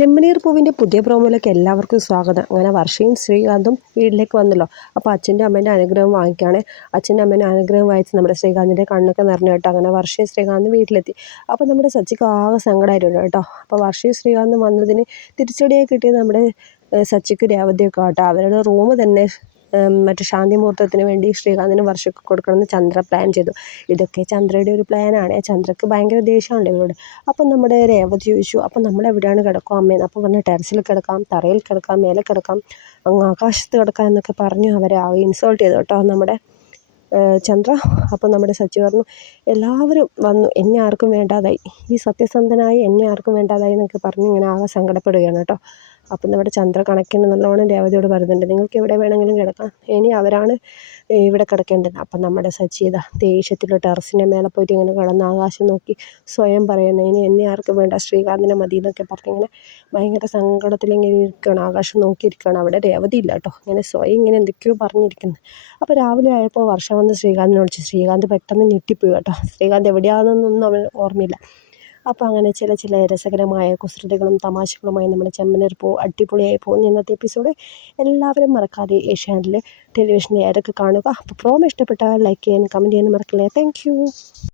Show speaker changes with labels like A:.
A: ചെമ്മനീർ പൂവിന്റെ പുതിയ പ്രോമോയിലേക്ക് എല്ലാവർക്കും സ്വാഗതം. അങ്ങനെ വർഷയും ശ്രീകാന്തും വീട്ടിലേക്ക് വന്നല്ലോ. അപ്പോൾ അച്ഛന്റെ അമ്മേന്റെ അനുഗ്രഹം വാങ്ങിക്കുകയാണ് അച്ഛന്റെ അമ്മേന്റെ അനുഗ്രഹം വായിച്ച് നമ്മുടെ ശ്രീകാന്തിന്റെ കണ്ണൊക്കെ നിറഞ്ഞു കേട്ടോ. അങ്ങനെ വർഷയും ശ്രീകാന്തും വീട്ടിലെത്തി. അപ്പോൾ നമ്മുടെ സച്ചിക്ക് ആകെ സങ്കടമായിട്ടുണ്ട് കേട്ടോ. അപ്പോൾ വർഷയും ശ്രീകാന്തും വന്നതിന് തിരിച്ചടിയായി കിട്ടിയത് നമ്മുടെ സച്ചിക്ക് രേവതിയൊക്കെ കേട്ടോ അവരുടെ റൂം തന്നെ മറ്റേ ശാന്തി മുഹൂർത്തത്തിന് വേണ്ടി ശ്രീകാന്തിന് വർഷമൊക്കെ കൊടുക്കണമെന്ന് ചന്ദ്ര പ്ലാൻ ചെയ്തു. ഇതൊക്കെ ചന്ദ്രയുടെ ഒരു പ്ലാനാണ് ചന്ദ്രക്ക് ഭയങ്കര ദേഷ്യമാണല്ലോ ഇവരോട് അപ്പം നമ്മുടെ രേവതി ചോദിച്ചു അപ്പം നമ്മൾ എവിടെയാണ് കിടക്കുക അമ്മേന്ന് അപ്പം പറഞ്ഞു ടെറസിൽ കിടക്കാം തറയിൽ കിടക്കാം മേലെ കിടക്കാം അങ്ങ് ആകാശത്ത് കിടക്കാം എന്നൊക്കെ പറഞ്ഞു. അവരെ ആ ഇൻസൾട്ട് ചെയ്തു കേട്ടോ നമ്മുടെ ചന്ദ്ര. അപ്പം നമ്മുടെ സച്ചി പറഞ്ഞു എല്ലാവരും വന്നു എന്നെ ആർക്കും വേണ്ടാതായി. ഈ സത്യസന്ധനായി എന്നെ ആർക്കും വേണ്ടാതായി എന്നൊക്കെ പറഞ്ഞ് ഇങ്ങനെ ആകെ സങ്കടപ്പെടുകയാണ് കേട്ടോ. അപ്പം നമ്മുടെ ചന്ദ്ര കണക്കിന് നല്ലോണം രേവതിയോട് പറയുന്നുണ്ട്. നിങ്ങൾക്ക് എവിടെ വേണമെങ്കിലും കിടക്കാം. ഇനി അവരാണ് ഇവിടെ കിടക്കേണ്ടത്. അപ്പം നമ്മുടെ സച്ചി ദേഷ്യത്തിലോ ടെറസിന്റെ മേലെ പോയിട്ട് ഇങ്ങനെ കിടന്ന് ആകാശം നോക്കി സ്വയം പറയുന്നത് ഇനി എന്നെ ആർക്കും വേണ്ട. ശ്രീകാന്തിനെ മതി എന്നൊക്കെ പറഞ്ഞ് ഇങ്ങനെ ഭയങ്കര സങ്കടത്തിൽ ഇങ്ങനെ ഇരിക്കുകയാണ്. ആകാശം നോക്കിയിരിക്കുകയാണ്. അവിടെ രേവതി ഇല്ല കേട്ടോ. ഇങ്ങനെ സ്വയം ഇങ്ങനെ എന്തൊക്കെയോ പറഞ്ഞിരിക്കുന്നു. അപ്പോൾ രാവിലെ ആയപ്പോൾ വർഷം വന്ന് ശ്രീകാന്തിനെ വിളിച്ചു. ശ്രീകാന്ത് പെട്ടെന്ന് ഞെട്ടിപ്പോയി കേട്ടോ. ശ്രീകാന്ത് എവിടെയാണെന്നൊന്നും അവൻ ഓർമ്മയില്ല. അപ്പോൾ അങ്ങനെ ചില ചില രസകരമായ കുസൃതികളും തമാശകളുമായി നമ്മുടെ ചെമ്മനീർ പോ അടിപൊളിയായി പോകുന്ന ഇന്നത്തെ എപ്പിസോഡ് എല്ലാവരും മറക്കാതെ ഏഷ്യാനിൽ ടെലിവിഷനിൽ ഇടയ്ക്ക് കാണുക. അപ്പോൾ പ്രോമോ ഇഷ്ടപ്പെട്ടാൽ ലൈക്ക് ചെയ്യാനും കമന്റ് ചെയ്യാനും മറക്കില്ലേ. താങ്ക്